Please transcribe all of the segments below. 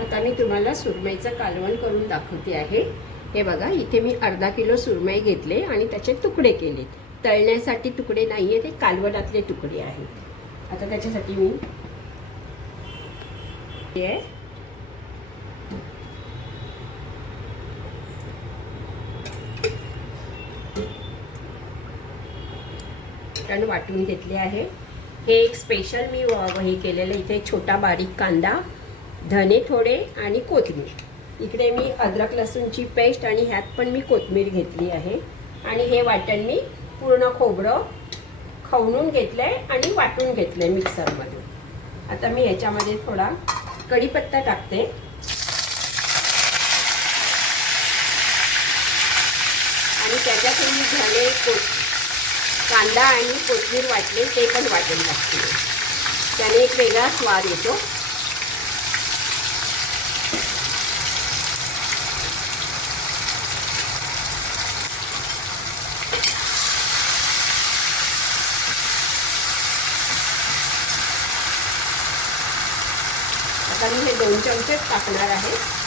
आता मी तुम्हाला सुरमईचं कालवण करून दाखवते आहे। हे बघा, इथे मी अर्धा किलो सुरमई घेतले आणि त्याचे तुकडे केले। तळण्यासाठी तुकडे नाहीये, ते कालवणातले तुकडे आहेत। आता त्याच्यासाठी मी वाटून घेतले आहे। हे एक स्पेशल मी हे केलेलं, इथे छोटा बारीक कांदा, धने थोडे आणि कोथिंबीर। इकडे मी अद्रक लसूणची पेस्ट आणि ह्यात पण मी कोथिंबीर घेतली आहे। आणि हे वाटण मी पूर्ण खोबरं खवणून घेतलंय आणि वाटून घेतलंय मिक्सरमध्ये। आता मी ह्याच्यामध्ये थोडा कढीपत्ता टाकते आणि त्याच्यात मी धने, कांदा आणि कोथिंबीर वाटले ते पण वाटून टाकते। त्याने एक वेगळा स्वाद येतो। आता मी हे 2 चमचे टाकणार आहे।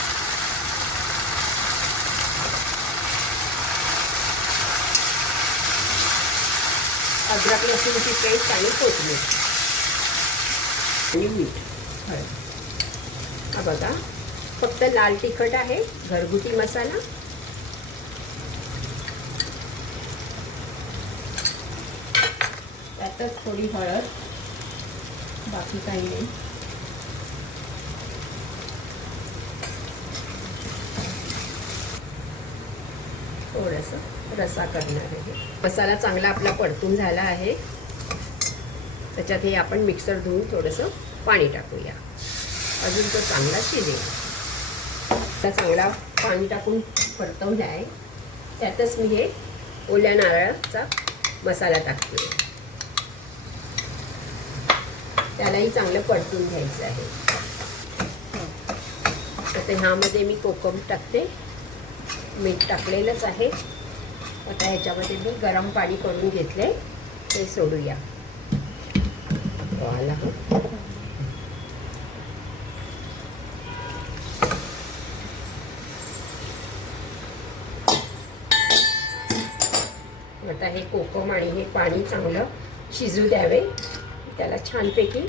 अद्रक लसूणची पेस्ट आणि कोथिंबीर आणि मीठ, हळद। हा बघा, फक्त लाल तिखट आहे, घरगुती मसाला। त्यातच थोडी हळद, बाकी काही नाही। थोडंसं रस्सा करणार आहे। मसाला चांगला आपला परतून झाला आहे। त्याच्यात हे आपण मिक्सर धुवून थोडंसं पाणी टाकूया, अजून तो चांगला शिजेल। चांगला पाणी टाकून परतवलं आहे। त्यातच मी हे ओल्या नारळाचा मसाला टाकते, त्यालाही चांगलं परतून घ्यायचं आहे। आता ह्यामध्ये मी कोकम टाकते, मीठ टाकलेलंच आहे। आता ह्याच्यामध्ये मी गरम पाणी करून घेतले, ते सोडूया। आता हे कोकम आणि हे पाणी चांगलं शिजू द्यावे, त्याला छानपैकी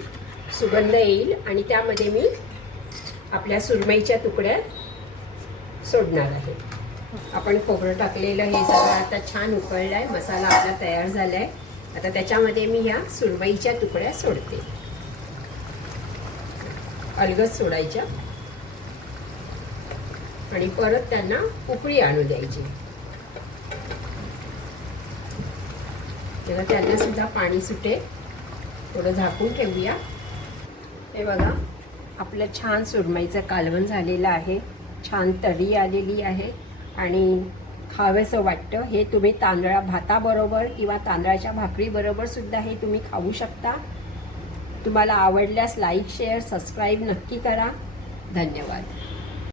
सुगंध येईल आणि त्यामध्ये मी आपल्या सुरमईच्या तुकड्या सोडणार आहे। आपण खोबरं टाकलेलं हे सगळं आता छान उकळलं आहे, मसाला आपला तयार झाला आहे। आता त्याच्यामध्ये मी ह्या सुरमईच्या तुकड्या सोडते, अलगद सोडायच्या आणि परत त्यांना उकळी आणू द्यायची। तेव्हा त्यांना सुद्धा पाणी सुटेल, थोडं झाकून ठेवूया। हे बघा, आपलं छान सुरमईचं कालवण झालेलं आहे, छान तरी आलेली आहे आणि खावेसं वाटतं। हे तुम्ही भाताबरोबर किंवा तांदळाच्या भाकरीबरोबर सुद्धा हे तुम्ही खाऊ शकता। तुम्हाला आवडल्यास लाईक, शेअर, सबस्क्राईब नक्की करा। धन्यवाद।